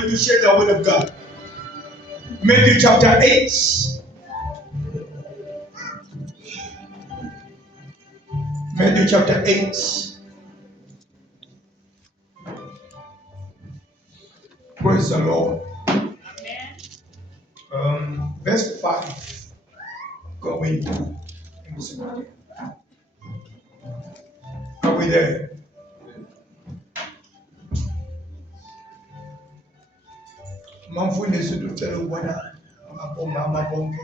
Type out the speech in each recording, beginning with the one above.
going to share the word of God. Matthew chapter 8. Matthew chapter 8. Praise the Lord. Verse 5. Going to. Are we there? Mfundisi ucela ukubona omama bonke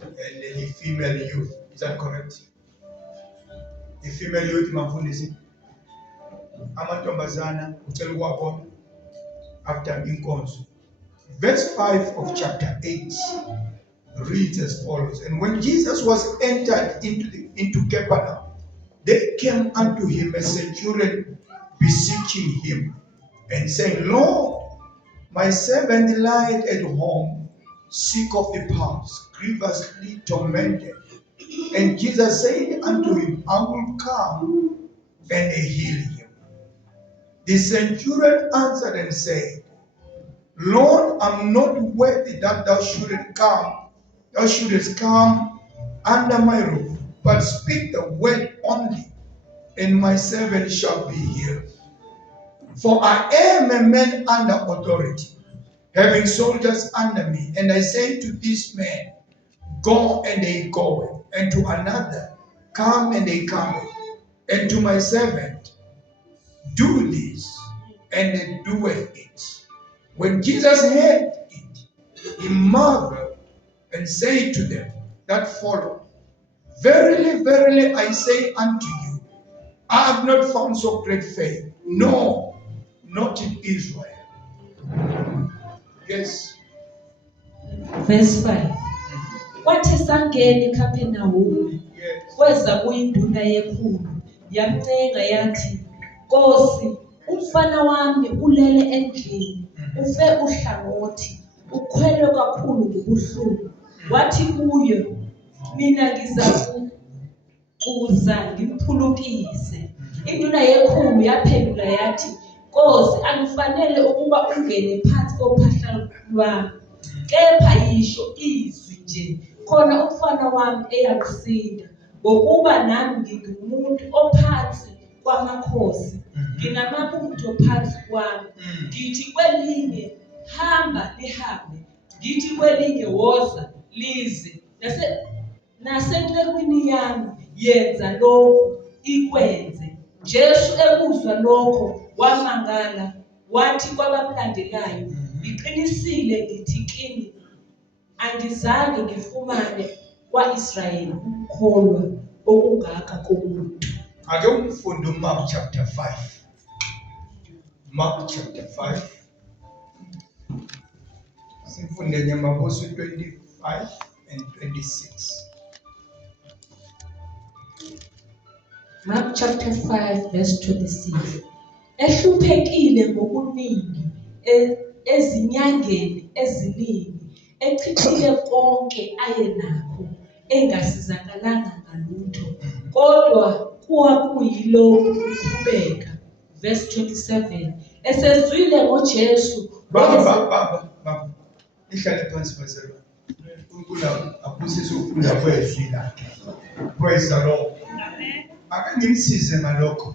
and the female youth. Is that correct? The female youth mfundisi. Amantombazana ucela ukuwabona after inkonzo. Verse 5 of chapter 8 reads as follows. And when Jesus was entered into Capernaum, there came unto him a centurion beseeching him and saying, Lord, my servant lieth at home, sick of the pulse, grievously tormented. And Jesus said unto him, I will come and heal him. The centurion answered and said, Lord, I'm not worthy that thou shouldest come under my roof, but speak the word only, and my servant shall be healed. For I am a man under authority, having soldiers under me, and I say to this man, go, and they go, and to another, come, and they come, and to my servant, do this, and they doeth it. When Jesus heard it, he marveled and said to them that followed, Verily, verily, I say unto you, I have not found so great faith, no, not in Israel. Yes. Verse 5. Kwathi sangena eKhaphenawume, kweza kuyinduna yekhulu, yamncenga yathi, Nkosi, umfana wami ulele endlini, ufe uhlangothi, ukhwelwe kakhulu ngobuhlungu. Wathi kuyo, mina ngizakuza ngimphulukise. Induna yekhulu yaphendula yathi, Nkosi, akufanele ukuba ungene phansi kophahla lwami, kepha yisho izwi nje, khona umfana wami eyakusinda, ngokuba nami ngingumuntu ophansi kwamakhosi, nginamabutho phansi kwami. Ngithi kwelinye, hamba lihambe, ngithi kwelinye, woza lize, nasencekwini yami yenza lokhu ikwenze. Jesu ekuzwa lokho wamangala, wathi kwabamlandelayo, ngiqinisile ngithi kini, andizange ngifumane kwa-Israyeli ukukholwa okungaka komuntu. Ake umfunde uMark chapter 5. Mark chapter 5. Sifunde nyamabosu 25 and 26. Mark chapter 5 verse 26. Ehluphekile ngokuningi, ezinyangeni eziningi, echithile konke ayenakho, engasizakalanga ngalutho, kodwa kuyilokhu ukuqhubeka. Verse 27. Esezwile ngoJesu. Baba. Ihlale phansi bazalwane. uNkulunkulu abusise ukufunda kwethu la. Praise the Lord. Amen. Ake ngimsize ngalokho.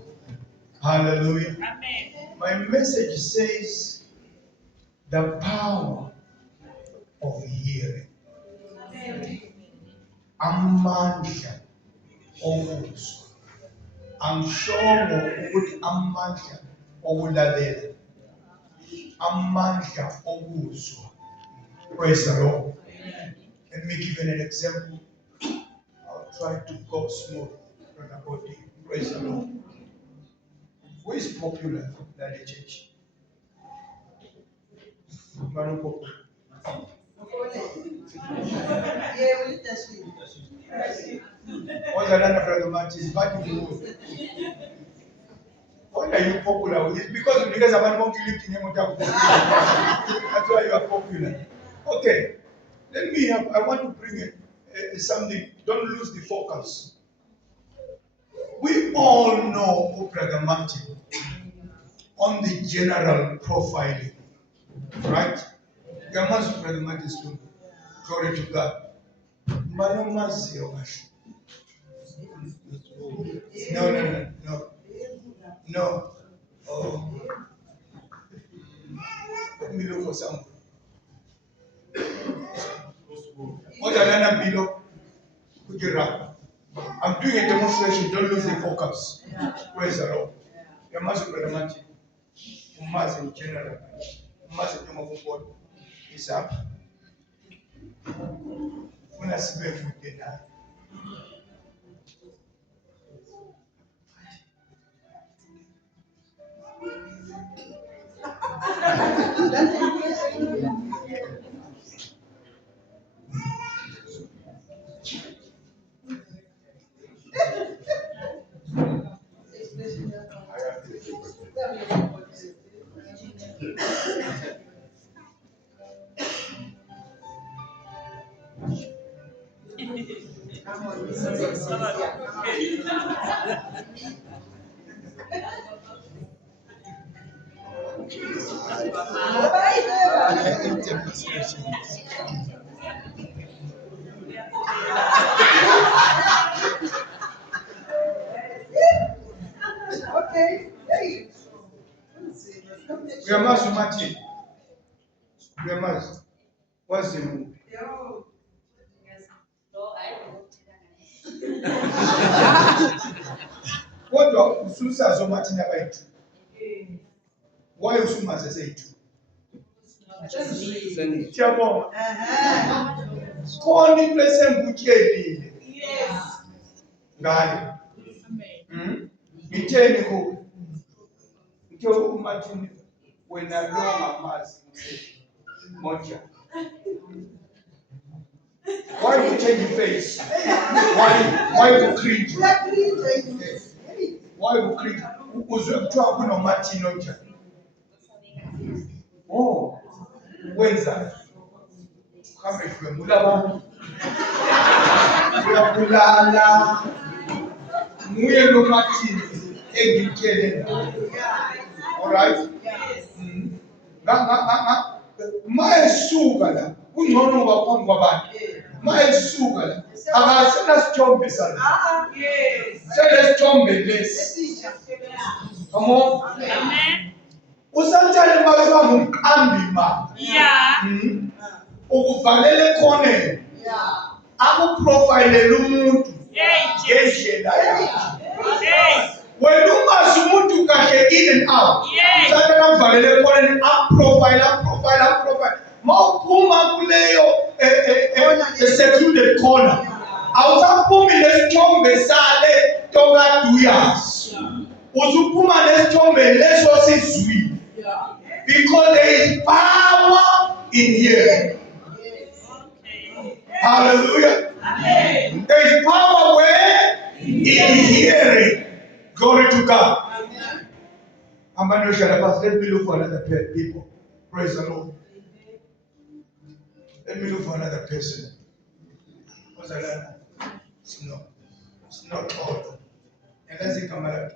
Hallelujah. Amen. My message says the power of hearing. Amen. Amandla okuzwa. Angisho ukuthi amandla okulalela. Amandla okuzwa. Praise the Lord. Amen. Let me give you an example. I'll try to go smooth. Praise the Lord. Who is popular in the church? Man popular. What's another brother Martin? Why are you popular with it? Because you guys are not lifting him up. That's why you are popular. Okay. I want to bring something. Don't lose the focus. We all know Brother Martin on the general profiling. Right? Uyamazi ubrother Matiston. Glory to God. Manomaziyo kasho. No. Oh. Let me look for some. What another below? Could you run? I'm doing a demonstration. Don't lose the focus. Praise the Lord. Uyamazi ubrother Mati. Umazi in general. Umazi njengokumbona. Is up. Funa sibe fude naye. Uyamazi uMathi. Uyamazi. Wazi movie. Kodwa ususazi uMathi nabayithu. Why usumazi esethu? Siyabonga. Khona into esengikutshelile. Ngayo. Ngitheni ku? Ngithe uMathi wena lo ngamazi Monja. Why you change your face? Why you cringe? Why you cringe? Uzwe kuthiwa kunoMathi nonja. Oh, wenza. Kambe dlwengula abantu. Uyabulala. Nguye lo Mathi engitshele. All right? Mayesuka la kungcono ngaphambi kwabantu. Mayesuka la akasena sithombe sana. Selesithombe lesi. Come on. Amen. Usathane maweba ngumqambi ma. Ukuvalela ekhoneni. Akuprofile umuntu. Ngendlela yakhe. Wena umazi umuntu kahle in and out. Usathane akuvalele ekhoneni profile. Mawuphuma kuleyo secluded corner. Awusaphumi nesithombe sale tokaduyas. Usuphuma nesithombe leso sizwi. Because there is power in here. Hallelujah. There is power where? In hearing. Glory to God. Let me look for another people. Praise the Lord. Let me look for another person. What's that? No. It's not all. And let's see, come here.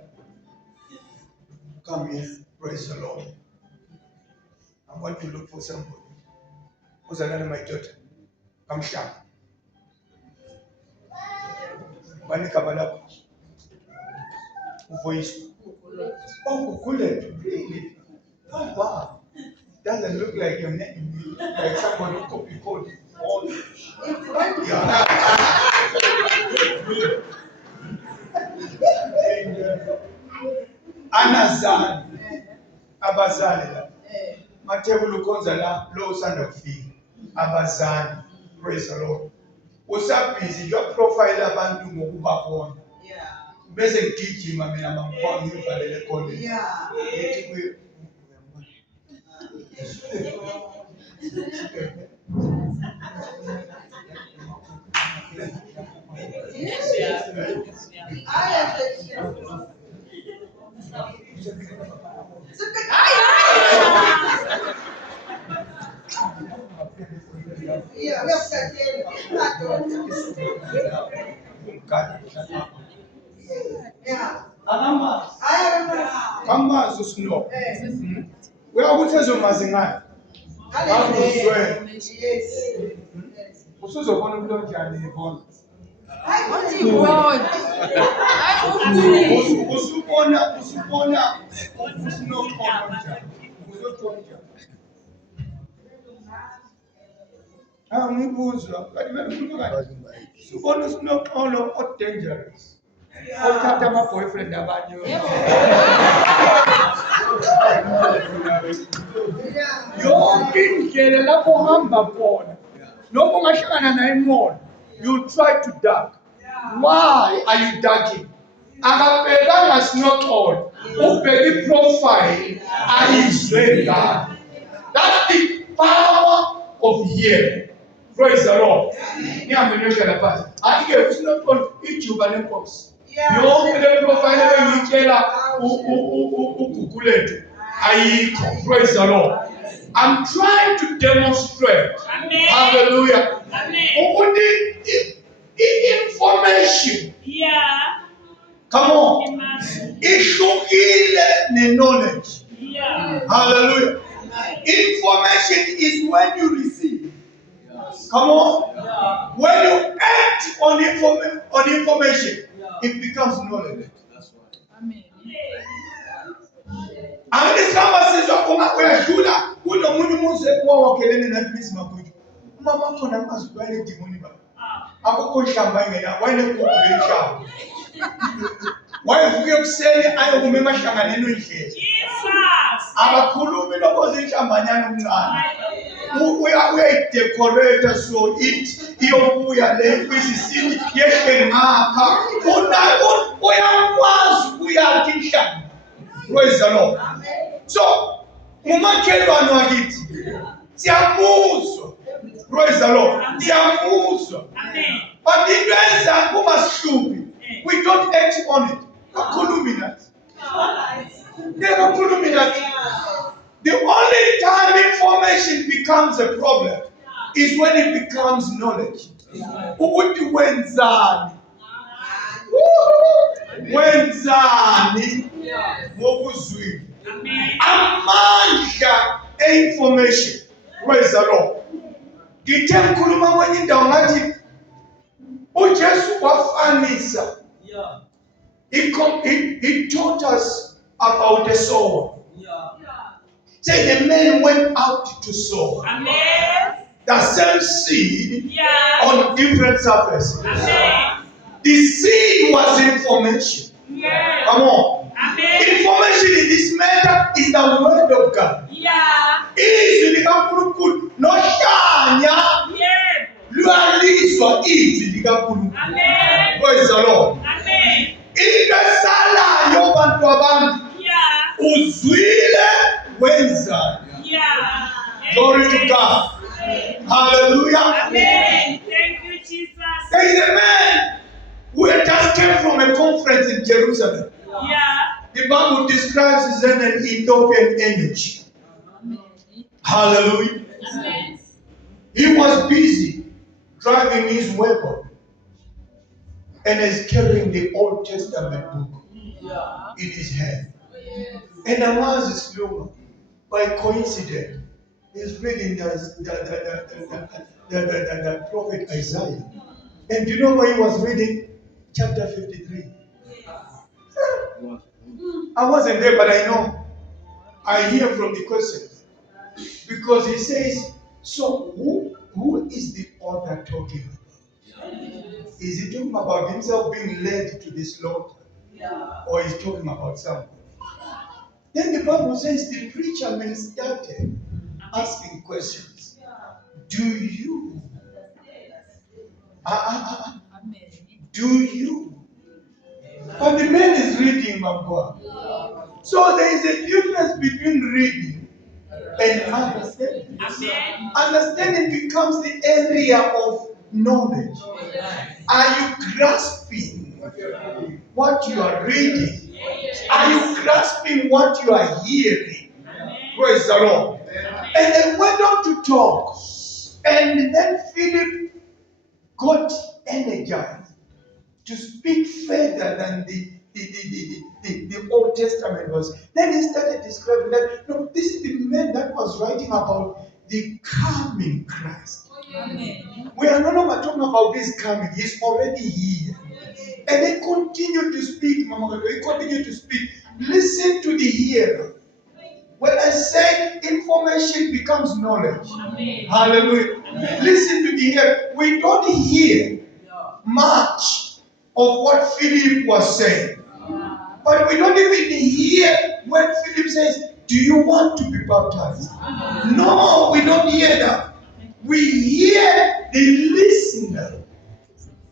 Come here. Praise the Lord. I want to look for somebody. What's that? My daughter. Come sharp. Mani Kabbalah. Voice. Oh, Kukulet. Really? Oh, wow. Doesn't look like your name. Like someone who copy code. Yeah. Anazan. Abazali la. Matebulu konza la. Lo usanda kufika. Abazali. Praise the Lord. Usabhizi your profile abantu ngokubabona. Bese ngigijima mina mamkhwa ngivalele khona. Yithi kuye. Amazi usino. Uyakuthi ezomazi ngayo. Ngakuzwe. Usuzobona umuntu onjani yibona. Usubona usinokholo njani. Uzothola njani. Ngibuzwa kanti bekukhuluma kanti. Usubona usinokholo o dangerous. Othatha ama-boyfriend abanye. Yonke indlela lapho uhamba khona noma ungahlangana naye emall, you try to duck. Why are you ducking? Akabhekanga sinoxolo, ubheka iprofile ayizwe ngalo. That's the power of hearing. Praise the Lord. Nihambe niyohlala phansi. Ayike usinoxolo ijuba lenkosi. Yonke le profile ebengiyitshela uGugulethu ayikho. Praise the Lord. I'm trying to demonstrate. Amen. Hallelujah. Amen. Information. Yeah. Come on. Ihlukile ne-knowledge. Yeah. Hallelujah. Information is when you receive. Come on. When you act on information, it becomes knowledge. Amen. Angisihamba sizwa uyadlula kunomunye umuzi owakhelene nathi bisimakhulu. Umama wakho namazi kwale demoni ba. Akukho ihlamba ingena wayenekukhu lehlamba. Wayevuke ekuseni ayokuma emahlanganeni endlela. Jesus. Abakhulumi lokho ihlambanyana omncane. Uyayidecorate so it iyobuya le kwisisini yehle ngapha. Uyakwazi uyathi ihlamba. Praise the Lord. So, umakhelwane wakithi siyamuzwa. Praise the Lord. Siyamuzwa. But into eyenza kungasihlupi, we don't act on it. Kakhulumi nathi. Kakhulumi nathi. The only time information becomes a problem is when it becomes knowledge. Ukuthi wenzani? Wenzani? Ngokuzwini. Amandla e-information. Praise the Lord. Ngithe ngikhuluma kwenye indawo ngathi uJesu wafanisa. He taught us about the sower. Say the man went out to sow. Amen. The same seed on different surfaces. Amen. The seed was information. Yeah. Come on. Amen. Information in this matter is the word of God. Yeah. Izwi likaNkulunkulu nohlanya Yeah. lwalizwa izwi likaNkulunkulu. Amen. Praise the Lord. Amen. Into esalayo bantu abantu Yeah. uzwile wenzani. Yeah. Glory to God. Hallelujah. Amen. Thank you, Jesus. There is a man who had just came from a conference in Jerusalem. Yeah. The Bible describes his an Ethiopian energy. Hallelujah. Amen. He was busy driving his weapon and is carrying the Old Testament book in his hand. And Amaz is Luma, by coincidence, is reading the prophet Isaiah. And do you know what he was reading? Chapter 53. I wasn't there, but I know. I hear from the questions. Because he says, so who is the author talking about? Is he talking about himself being led to the slaughter? Or is he talking about somebody? Then the Bible says the preacher man started asking questions. Do you? Do you? But the man is reading Mambwa. So there is a difference between reading and understanding. Amen. Understanding becomes the area of knowledge. Are you grasping what you are reading? Are you grasping what you are hearing? Praise the Lord. And they went on to talk. And then Philip got energized to speak further than the Old Testament was. Then he started describing that, no, this is the man that was writing about the coming Christ. Amen. We are no longer talking about this coming. He's already here. And they continue to speak, Mama. They continue to speak. Listen to the hearer. When I say information becomes knowledge. Amen. Hallelujah. Amen. Listen to the hearer. We don't hear much of what Philip was saying. But we don't even hear when Philip says, do you want to be baptized? No, we don't hear that. We hear the listener.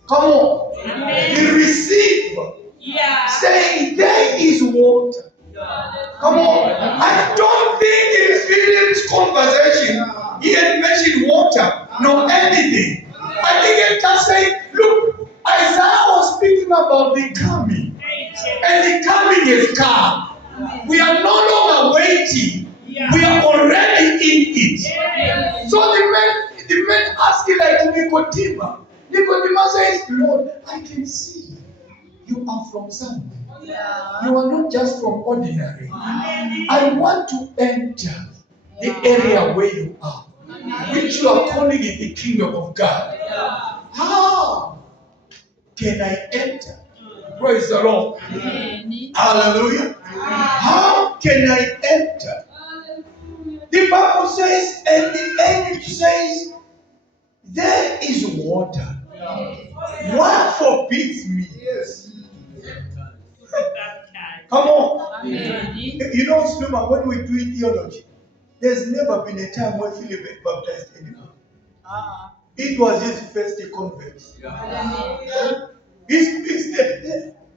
Come on. Amen. The receiver Yeah. saying, there is water. Come on. I don't think in Philip's conversation he had mentioned water, nor anything. I think he just said, look, Isaiah was speaking about the coming. And the coming is come. We are no longer waiting. We are already in it. So the man asking like Nicodemus. Nicodemus says, Lord, I can see you are from somewhere. You are not just from ordinary. I want to enter the area where you are, which you are calling it the kingdom of God. How can I enter? Praise the Lord. Hallelujah. How can I enter? The Bible says, and the angel says, there is water. What forbids me? Come on. You know, Sluma, when we do theology, there's never been a time when Philip had baptized anyone. It was his first convert.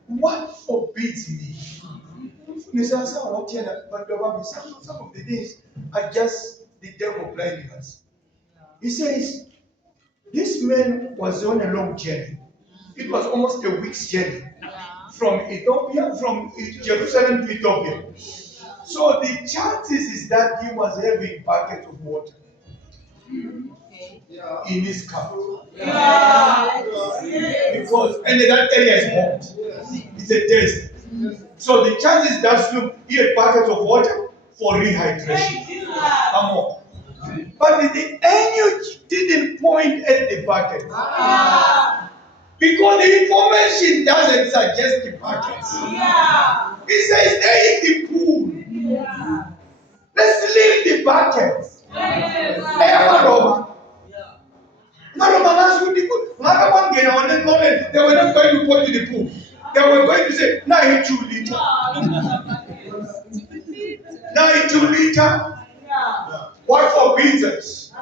What forbids me? Some of the days are just the devil blinding us. He says, this man was on a long journey. It was almost a week's journey from Ethiopia, from Jerusalem to Ethiopia. So the chances is that he was having buckets of water in his cup. Because and that area is hot. It's a desert. So the chances that he had buckets of water for rehydration. Come on. But the angel didn't point at the bucket. Because the information doesn't suggest the buckets. It says there is the pool. Let's leave the buckets. They were not going to point to the pool. They were going to say, 92 liters. 92 liters. What forbids us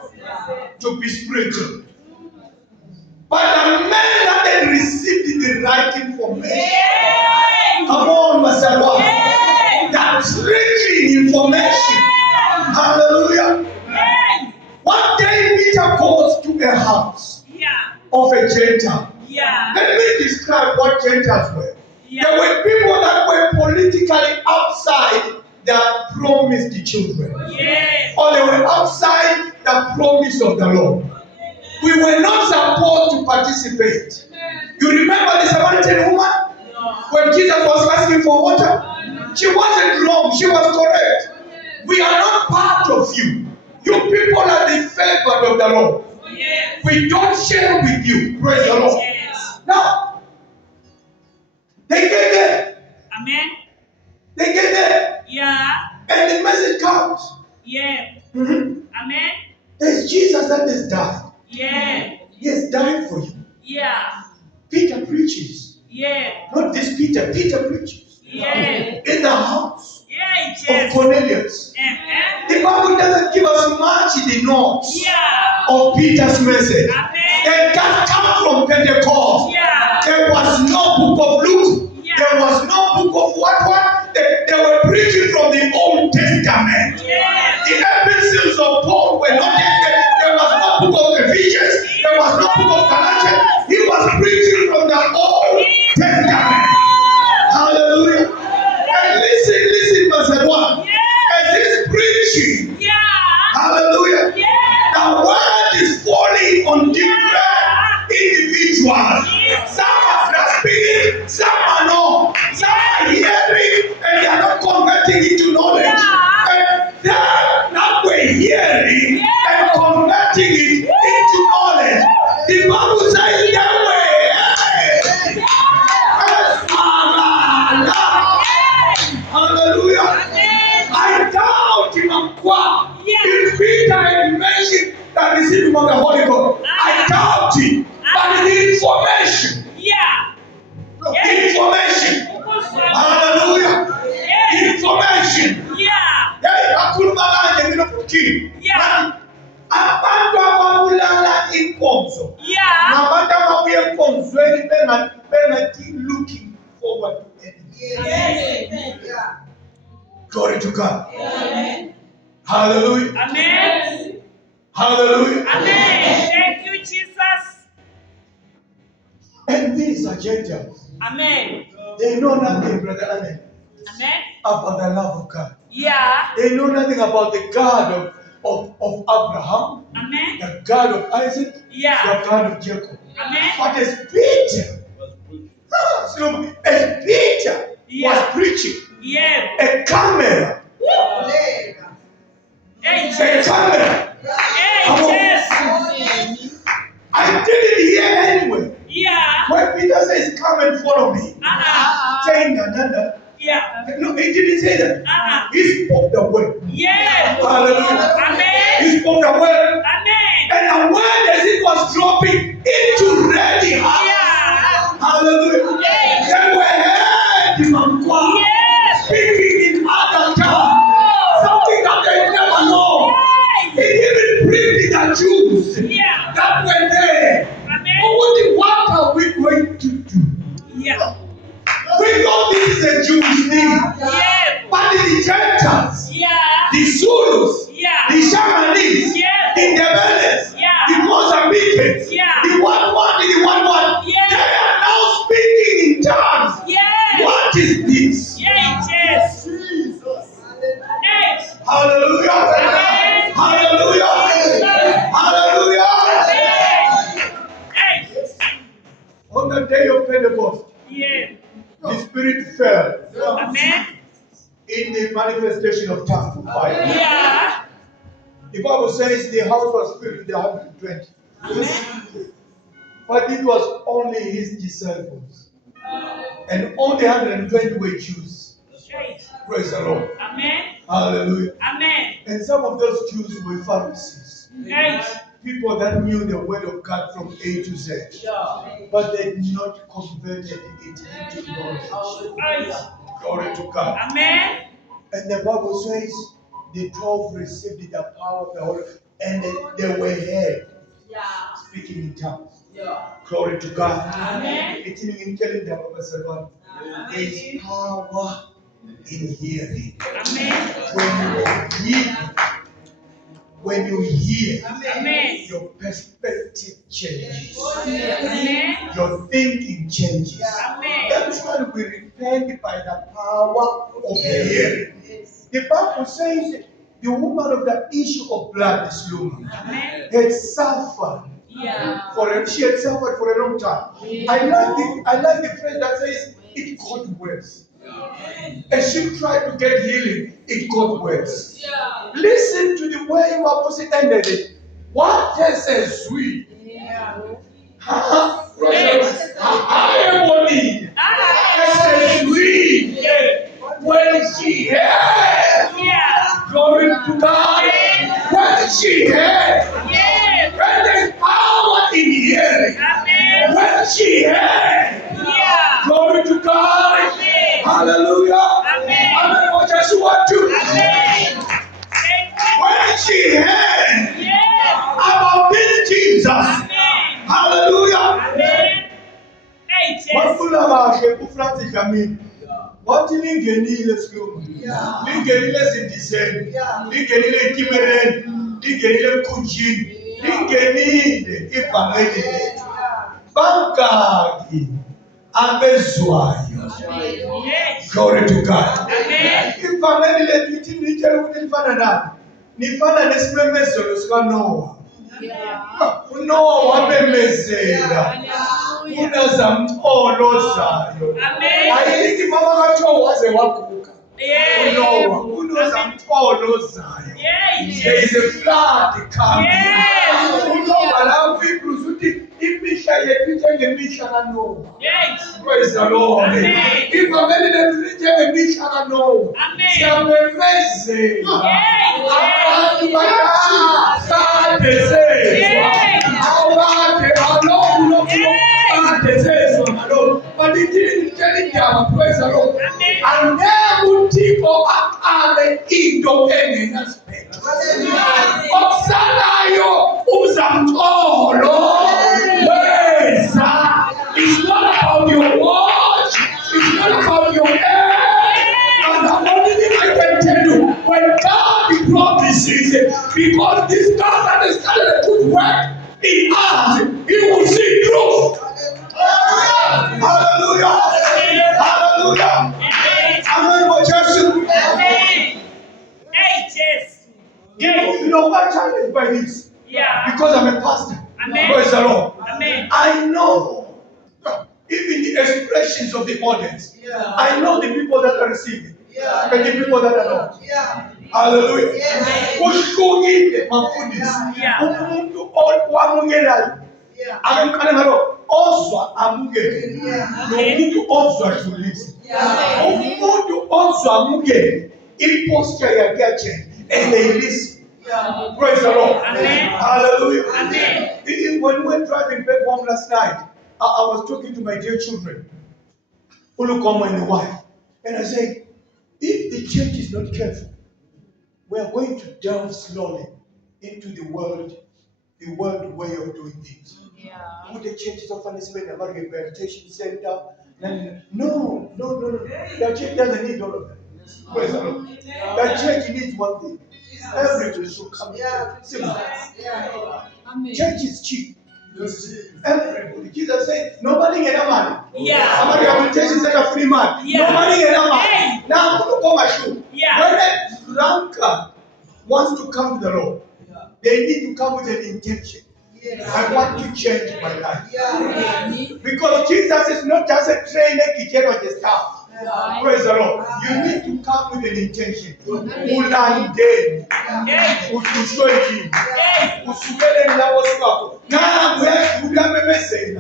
to be spiritual? But the man that had received the right information. Come on, Masawa. That triggering information. Hallelujah. One day Peter goes to a house of a Gentile. Let me describe what Gentiles were. There were people that were politically outside the promised children. Or they were outside the promise of the Lord. We were not supposed to participate. You remember the Samaritan woman? When Jesus was asking for water? She wasn't wrong, she was correct. We are not part of you. You people are the favored of the Lord. We don't share with you. Praise the Lord. Now, they get there. Amen. They get there. And the message comes. Amen. There's Jesus that has died. He has died for you. Peter preaches. Not this Peter. Peter preaches. In the house of Cornelius. The Bible doesn't give us much in the notes of Peter's message. It just comes from Pentecost. There was no book of Luke. There was no book of what? They were preaching from the Old Testament. The epistles of Paul were not yet. There was no book of Ephesians. There was no book of Galatians. He was preaching from the Old Testament. Hallelujah. And listen, verse 1. As he's preaching, hallelujah, the word is falling on different individuals. Some are grasping it, some are not. Some are hearing converting it into knowledge. The Bible says that way. Hallelujah. I doubt in if Peter had mentioned that receiving of the Holy Ghost. I doubt it. But the information. Information. Hallelujah. Information. Abantu ababulala inkonzo nabantu ababuya enkonzweni bengathi looking forward to it. Glory to God. Hallelujah. Amen. Hallelujah. Amen. Thank you, Jesus. And these are Gentiles. Amen. They know nothing, Brother Amen, Amen. about the love of God. Yeah. They know nothing about the God of Abraham, Amen. the God of Isaac, Yeah. the God of Jacob. Amen. But as Peter, as Peter was preaching, Yeah. a camera, Hey, a Jesus. camera. Hey, Jesus. I didn't hear anyway. Yeah. When Peter says, "Come and follow me," saying that, Yeah. no, he didn't say that. He spoke the word. Yeah. Hallelujah. Amen. He spoke the word. Amen. And the word as it was dropping into ready heart. Yeah. Hallelujah. They were heard in God speaking in other tongues. Something that they never know. It even preached the Jews Yeah. that were there. Amen. Oh, what are we going to do? Yeah. We know this is a Jewish thing. Yeah. But the Gentiles, Yeah. the Zulus, Yeah. the Shamanis, Yeah. the Nebeles, Yeah. the Mozambicans, Yeah. the one, Yeah. they are now speaking in tongues. Yeah. What is this? Yeah, yes. Hey. Hallelujah! Amen. Hallelujah! Hallelujah! Hey. On the day of Pentecost, Yeah. the Spirit fell Amen. in the manifestation of tongues of fire. Yeah. The Bible says the house was filled with the 120. Amen. But it was only his disciples. And only 120 were Jews. Hey. Praise the Lord. Amen. Hallelujah. Amen. And some of those Jews were Pharisees. Hey. People that knew the word of God from A to Z. But they did not converted it into knowledge. Hey. Glory to God. Amen. And the Bible says the 12 received the power of the Holy Spirit. And they were heard speaking in tongues. Glory to God. Amen. It's in telling them about Salvan. There is power in hearing. Amen. When you hear, Amen. your perspective changes. Amen. Your thinking changes. Amen. That's why we repent by the power of the hearing. The Bible says the woman of the issue of blood, this woman, Amen. had suffered. Yeah. She had suffered for a long time. I like the phrase that says it got worse. And she tried to get healing, it got worse. Yeah. Listen to the way Apostle ended it. What is a sweet? I am on it. As a sweet. When she heard, Yeah. glory to God. When she heard, Yeah. when there's power in hearing. Amen. When she heard, Yeah. glory to God. Amen. Hallelujah. Amen. Amen. What does she want to? Amen. When she heard Yeah. about this Jesus, Amen. hallelujah. Amen. Hey, Jesus. Bakula bakhe kuFrancis Dlamini. Wathi lingenile sikhulu. Lingenile ezindizeni. Lingenile entimeleni. Lingenile emkhunjini. Lingenile ibhangeli lethu. Bangaki abezwayo. Yes. Glory to God. Amen. Ibhangeli lethu ithi nitshela ukuthi lifana nani? Nifana nesimemezelo sikaNoah. uNoah wamemezela unazamtholo zayo. Amen. Ayithi mama kathiwa waze waguga. Yeah. uNoah unozamtholo zayo. Yeah. There is a flood coming. Yeah. Yes. Praise the Lord. Amen. If I'm ready to reach a mission, I know. Amen. Siamo meze. Yes. Abantu batesezwa. Abate alokulo batesezwa malo. But it didn't tell it down. Praise the Lord. Amen. And then utiko akale into engenasiphetho. Okusalayo uzamtholo. Weza. It's not about your watch. It's not about your hair. And the only thing I can tell you, when God promises, because this God that has started a good work in us, He will see through. Hallelujah. Hallelujah. Amen. For Jesus. Amen. Hey, Jesus. You know what challenged by this? Yeah. Because I'm a pastor. Amen. Praise the Lord. Amen. I know even the expressions of the audience. Yeah. I know the people that are receiving. Yeah. And the people that are not. Yeah. Hallelujah. Yeah. Kushukile mafundisi. Yeah. Umuntu wamukelayo. Yeah. Amemkana ngalo ozwa amukele. Yeah. Nomuntu ozwa dlulise. Yeah. Umuntu ozwa amukele. Imposture yakhe yachange and they listen. Yeah. Praise the Lord. Amen. Hallelujah. Amen. When we were driving back home last night, I was talking to my dear children, Ulukomo and the wife, and I said, if the church is not careful, we are going to delve slowly into the world way of doing things. Yeah. Would the church is often spend about a meditation center? No. The church doesn't need all of that. Praise the Lord. The church needs one thing. Everybody should come. Yeah. Simple. Yeah. Church is cheap. Everybody. Jesus said, nobody get a money. Yeah. Somebody have church like a free man. Yeah. Nobody get a money. Hey. Now, look at my shoe. Yeah. When a drunkard wants to come to the Lord, they need to come with an intention. I want to change my life. Yeah. Because Jesus is not just a trainer, he cannot just come. Praise the Lord. You need to come with an intention. Ulande. Yes. Utushoji. Yes. Usubele ndawo swako. Now we have a message.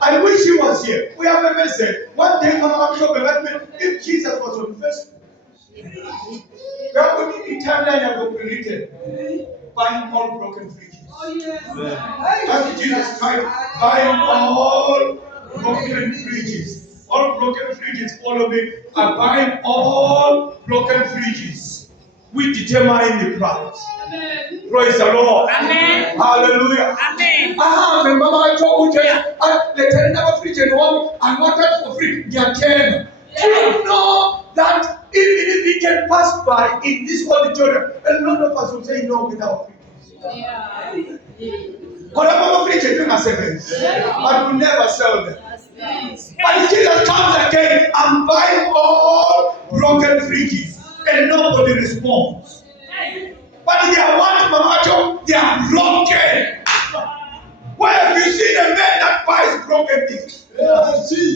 I wish he was here. We have a message. One day I'm shopping. If Jesus was on Facebook, there would be a timeline that would be written. Buying all broken fridges. Oh, yes. That's Jesus Christ. Buying all broken fridges. All broken fridges, follow me. I'm buying all broken fridges. We determine the price. Amen. Praise the Lord. Amen. Hallelujah. Amen. Remember I told you, they tell another fridge and one, and what that for free? They are 10. Do you know that even if we can pass by in this auditorium, a lot of us will say no without fridges. Yeah. But I'm fridge doing a 7. I will never sell them. And Jesus comes again and buys all broken fridges, and nobody responds. But they are one Mamacho, they are broken. Where have you seen a man that buys broken things?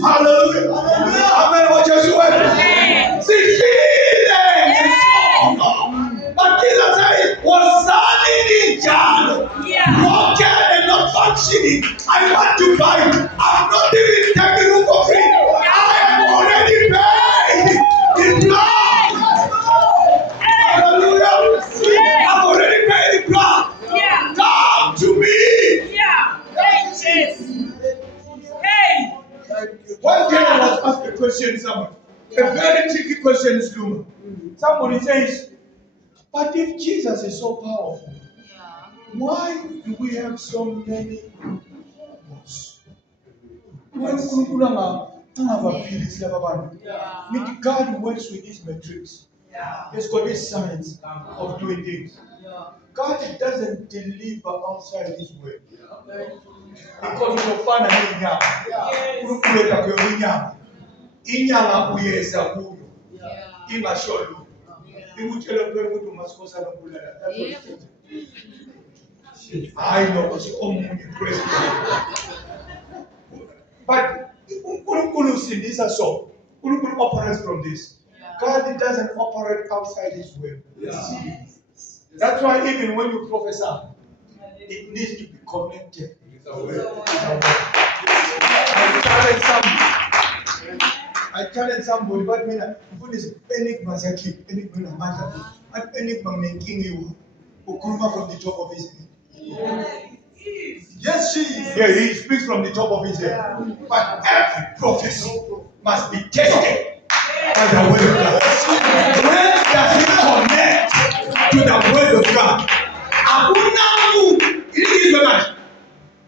Hallelujah. Amen. What you say? See, healing is strong. But Jesus said, was standing in John, broken and not functioning. I want to buy. I'm not even taking room for free. I am already paid the blood. Hallelujah. I've already paid the blood. Come to me. Hey. One day I was asked a question, someone. A very tricky question, Sluma. Somebody says, but if Jesus is so powerful, why do we have so many gods? When God works with this matrix. It's got this science of doing things. God doesn't deliver outside His way. Because your father is young. Urukuleka kwenyama. Inyama uyeza kuyo. Ingasholo. Ikutshela phela ukuthi umasikosa lokulala. I know because omunye praise God. But uNkulunkulu usindisa so. uNkulunkulu operates from this. God doesn't operate outside His will. That's why even when you prophesy, it needs to be connected I challenge somebody, but mina mfundisi enigma siyakhipha, enigma namandla, but enigma nginenkinga iwa. Ukhuluma from the top of his head. Yes, she is. Yeah, he speaks from the top of his head. But every prophecy must be tested by the word of God. When does it connect to the word of God?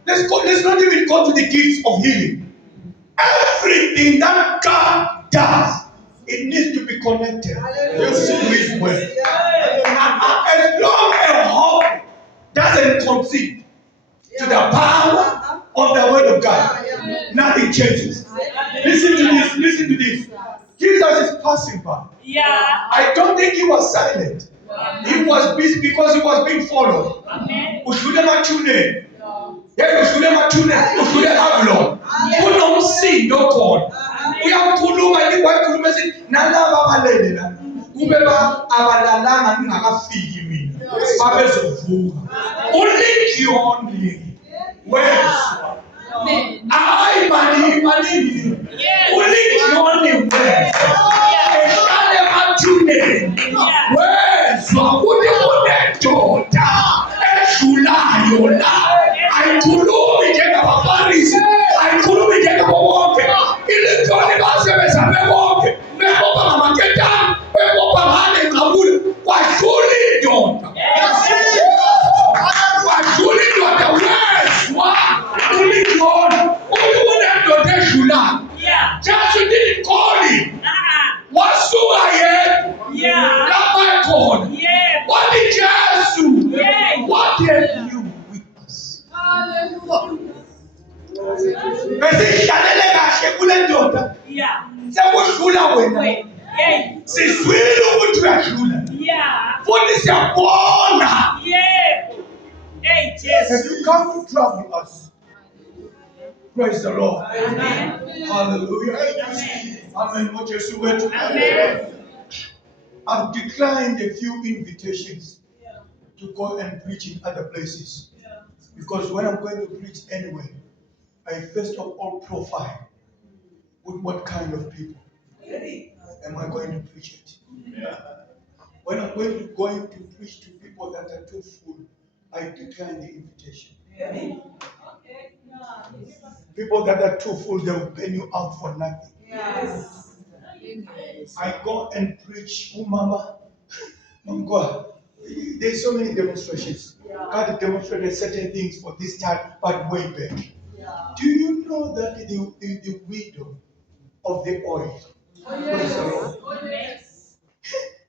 Let's not even go to the gifts of healing. Everything that God does, it needs to be connected to His word. As long as hope doesn't concede to the power of the word of God, nothing changes. Listen to this. Listen to this. Jesus is passing by. Yeah. I don't think he was silent. He was busy because he was being followed. Amen. Ushude mathuneni. Yeke ushude mathuneni, ushude Avalon. Kunomsindo khona. Uyakhuluma ikhuluma ethi nalaba abalele la. Kube abalalanga ningakafiki mina. Babezovuka. Uligion wezwa. Hayi mani. Uligion wezwa. Ehlale emathuneni. Wezwa ukuthi kunendoda edlulayo la. Ayikhulumi njengabafarisi, ayikhulumi njengabo bonke. Ilitoni basebenza bebonke, bebopha ngamaketani, bebopha ngane ngqabule, kwadlula indoda. Kwadlula indoda wezwa uligion ukuthi kunendoda edlulayo. Jesus didn't call him. Wasuka yena. Lapha ekhona. Wathi Jesu. What have you with us? Besihlalele kahle kule ndoda. Sekudlula wena. Sizwile ukuthi uyadlula. Futhi siyabona. Have you come to trouble us? Praise the Lord. Amen. Hallelujah. Amen. What you say? Amen. I've declined a few invitations to go and preach in other places. Because when I'm going to preach anywhere, I first of all profile with what kind of people am I going to preach it. When I'm going to preach to people that are too full, I decline the invitation. People that are too full, they will pay you out for nothing. I go and preach, Mama, God. There's so many demonstrations. God demonstrated certain things for this time, but way back. Do you know that the widow of the oil,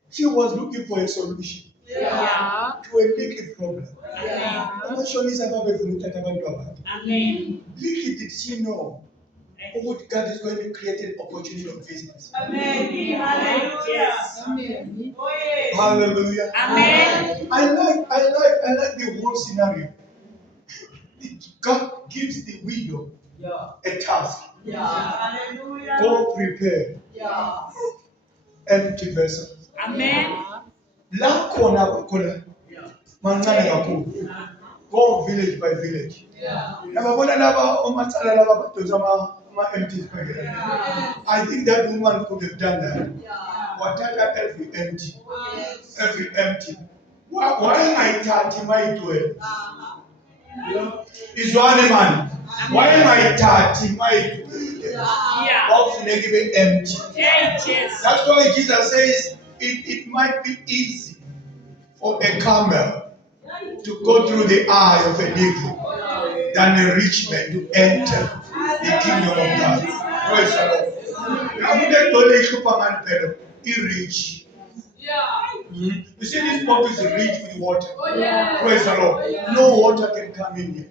she was looking for a solution to a leaky problem. Leaky, did she know what God is going to create an opportunity of business? Hallelujah. Amen. I like the whole scenario. God gives the widow a task. Go prepare empty vessels. Amen. La kona mancane kakhulu. Go village by village. Nababona laba omatsala laba badosa ama empty vessels. I think that woman could have done that. Wataka every empty. Why my tati my dwell? Is one man. Why my tati my of negative empty? That's why Jesus says it might be easy for a camel to go through the eye of a needle than a rich man to enter the kingdom of God. Praise the Lord. I wouldn't go to Superman pedal. He rich. You see, this pot is rich with water. Praise the Lord. No water can come in here.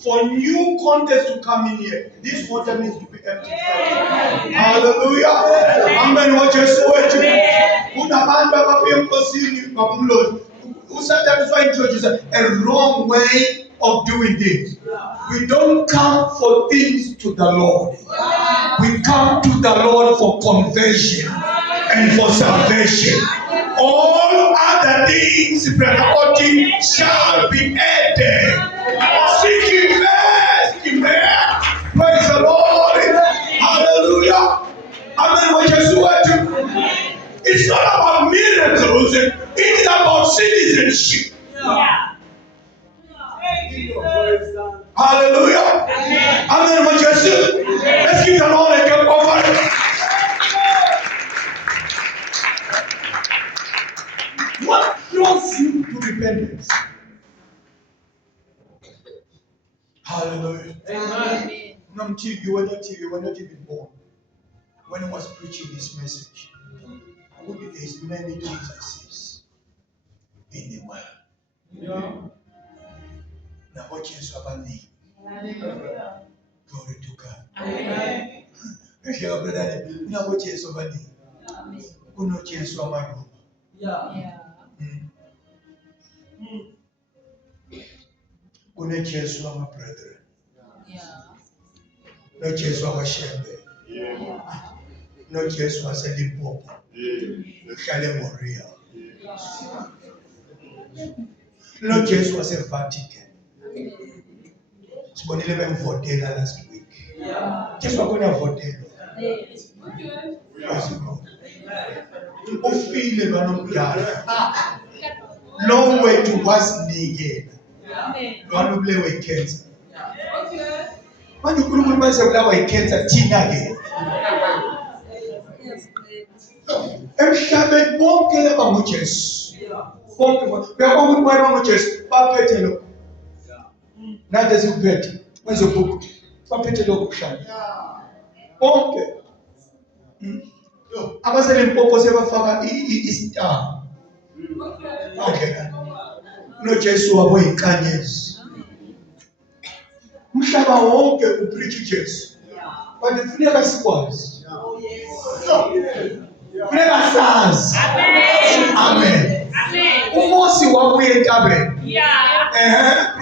For new contents to come in here, this water needs to be empty. Hallelujah. Amen. What you say? Sometimes I introduce a wrong way of doing things. We don't come for things to the Lord. We come to the Lord for conversion and for salvation. All other things, Brother Oti, shall be added. Seek Him first. leadership. Yeah. Hallelujah. Amen. Amen. Mon Jésus. Let's give the Lord a clap offering. What draws you to repentance? Hallelujah. Amen. You were not even born when I was preaching this message. There's many Jesuses in the world. Now what Jesus about me? Glory to God. Amen. Now what Jesus about me? Who know Jesus about Rome? Yeah. Who know Jesus about brethren? Yeah. No Jesus about Shembe. No Jesus about Limpopo. Kale Moria. No Jesus was a Vatican. So we didn't vote last week. Just we're going to vote. Ufile lwanomdala lo wethu wasinikela lwanubulawa yi-cancer manje unkulunkulu mase bulawa yi-cancer thina-ke emhlabeni bonke laba ngujesu bonke uyabona ukuthi bayeba ngujesu baphethe lokhu nathi esikuphethe kwezobhuku baphethe lokhu kuhlala bonke abaselimpopo sebafaka istar nojesu wabo yinkanyezi umhlaba wonke upreach ujesu but kufuneka sikwazi kufuneka sazi amen uMosi wabuya entabeni Yeah.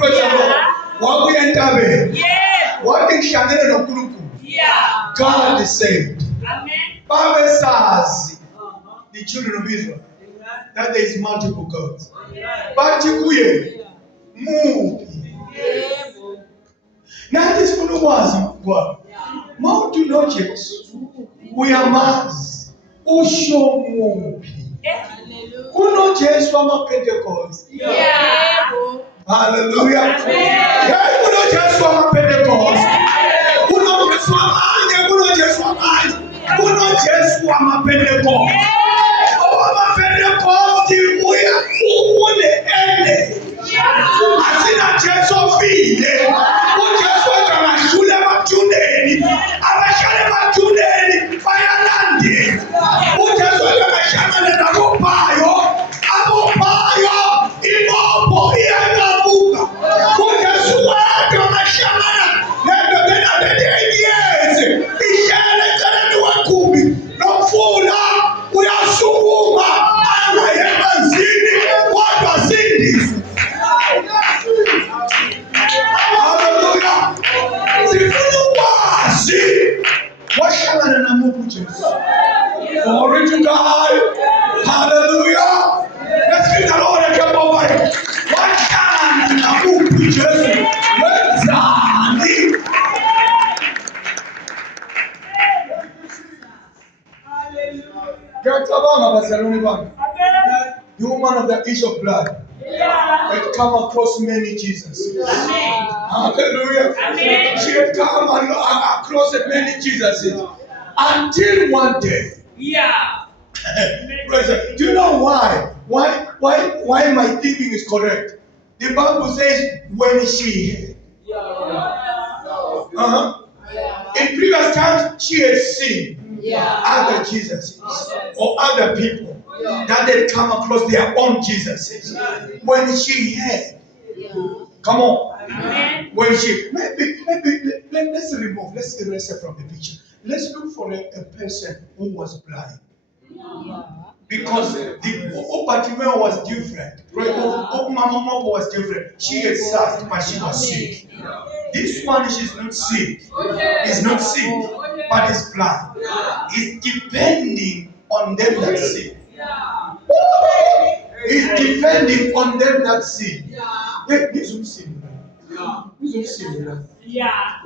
wabuya entabeni Yeah. wathi ngihlangene noNkulunkulu Yeah. God saved Amen. babesazi the children of Israel that there is multiple gods bathi kuye muphi nathi sifuna ukwazi kwabo mawuthi nojesu uyamazi usho muphi kunojesu wamapentekoste Yeah. haleluya Amen. kunojesu wamapentekoste kunojesu wamanye kunojesu wamapentekoste wamapentekoste uya ukune ene asina jesu ofile ujesu akangahlule emathuneni abahlale emathuneni bayalandela ujesu akangahlangana nabophayo abophayo ibopho iyaqabuka ujesu wake angahlangana nendoda eneyezi ihlele eceleni kwegumbi nomfula uyasukuma angaye emanzini kodwa sindiswe haleluya sifuna ukwazi wahlangana namuphi ujesu glory to God hallelujah let's give the Lord a clap of hands wahlangana namuphi ujesu wenzani ngiyacabanga bazalwane bami the woman of the issue of blood Yeah. had come across many Jesus. Amen. Hallelujah. Amen. She had come across many Jesuses until one day. Yeah. Praise God. Do you know why? Why my thinking is correct? The Bible says when she in previous times she had seen other Jesuses or other people that had come across their own Jesuses. When she heard, come on. Amen. When she maybe let's erase her from the picture. Let's look for a person who was blind. Because the Bartimaeus was different. Right? Mama was different. She had sight, but she was sick. This one, she's not sick. Is not sick, but is blind. Is depending on them that sick. Is depending on them that sick. Hey, this is similar. This is similar. Yeah.